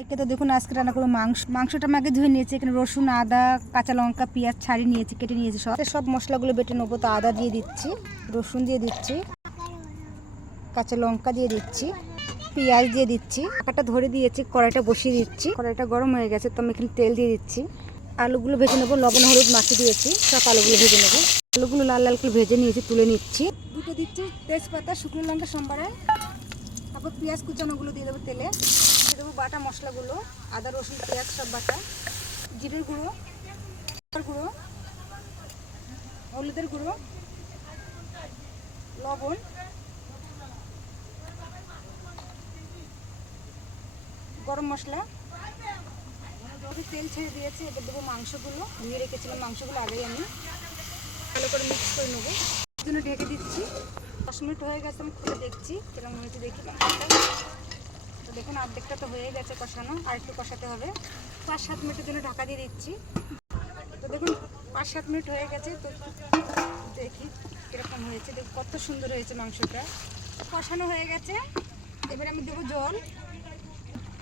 সবাইকে তো দেখুন আজকে রান্না করবো মাংসটা আমি আগে ধুয়ে নিয়েছি। এখানে রসুন, আদা, কাঁচা লঙ্কা, পেঁয়াজ ছাড়িয়ে নিয়েছি, কেটে নিয়েছি। সব মশলাগুলো বেটে নেবো। তো আদা দিয়ে দিচ্ছি, রসুন দিয়ে দিচ্ছি, কাঁচা লঙ্কা দিয়ে দিচ্ছি, পেঁয়াজ দিয়ে দিচ্ছি। ঢাকাটা ধরে দিয়েছি, কড়াইটা বসিয়ে দিচ্ছি। কড়াইটা গরম হয়ে গেছে, তো আমি এখানে তেল দিয়ে দিচ্ছি। আলুগুলো ভেজে নেবো, লবণ হলুদ মাখিয়ে দিয়েছি। সব আলুগুলো ভেজে নেবো। আলুগুলো লাল লাল করে ভেজে নিয়েছি, তুলে নিচ্ছি। দুটো দিচ্ছি তেজপাতা, শুকনো লঙ্কা সম্বারে, তারপর পেঁয়াজ কুচানোগুলো দিয়ে দেবো তেলে। দিয়ে দেবো বাটা মশলাগুলো, আদা রসুন পেঁয়াজ সব বাটা, জিরের গুঁড়ো, গুঁড়ো, হলুদের গুঁড়ো, লবণ, গরম মশলা। তেল ছেড়ে দিয়েছি, এবার দেবো মাংসগুলো। ধুয়ে রেখেছিলাম মাংসগুলো আগেই আমি ভালো করে মিক্স করে নেবো। জন্য ঢেকে দিচ্ছি। 10 মিনিট হয়ে গেছে, আমি খুলে দেখছি কেমন হয়েছে দেখি মাংসটা। তো দেখুন অর্ধেকটা তো হয়ে গেছে কষানো, আর একটু কষাতে হবে। 5-7 মিনিটের জন্য ঢাকা দিয়ে দিচ্ছি। তো দেখুন 5-7 মিনিট হয়ে গেছে, তো দেখি কীরকম হয়েছে। দেখুন কত সুন্দর হয়েছে মাংসটা, কষানো হয়ে গেছে। এবার আমি দেবো জল।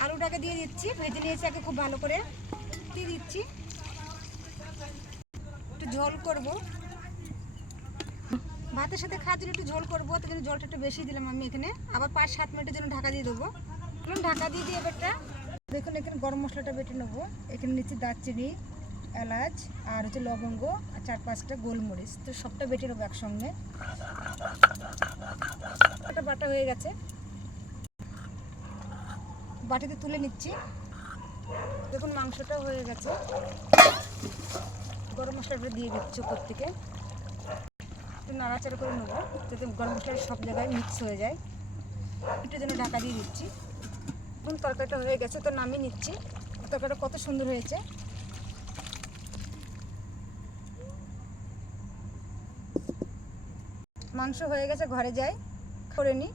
আলুটাকে দিয়ে দিচ্ছি, ভেজে নিয়েছি আগে খুব ভালো করে, দিয়ে দিচ্ছি। একটু ঝোল করব, ভাতের সাথে খাওয়ার জন্য একটু ঝোল করবো, তার জন্য জলটা একটু বেশি দিলাম আমি এখানে। আবার 5-7 মিনিটের জন্য ঢাকা দিয়ে দেবো। ঢাকা দিয়ে দিয়ে এবারটা দেখুন এখানে গরম মশলাটা বেটে নেবো। এখানে নিচ্ছি দারচিনি, এলাচ, আর হচ্ছে লবঙ্গ, আর 4-5টা গোলমরিচ। তো সবটা বেটে নেবো একসঙ্গে। এটা বাটা হয়ে গেছে, বাটিতে তুলে নিচ্ছি। দেখুন মাংসটা হয়ে গেছে। গরম মশলাটা দিয়ে দিচ্ছি উপর থেকে, একটু নাড়াচাড়া করে নেবো যাতে গরম মশলাটা সব জায়গায় মিক্স হয়ে যায়। একটুর জন্য ঢাকা দিয়ে দিচ্ছি। এখন তরকারিটা হয়ে গেছে, তো নামিয়ে নিচ্ছি। তরকারিটা কত সুন্দর হয়েছে। মাংস হয়ে গেছে, ঘরে যাই করে নিই।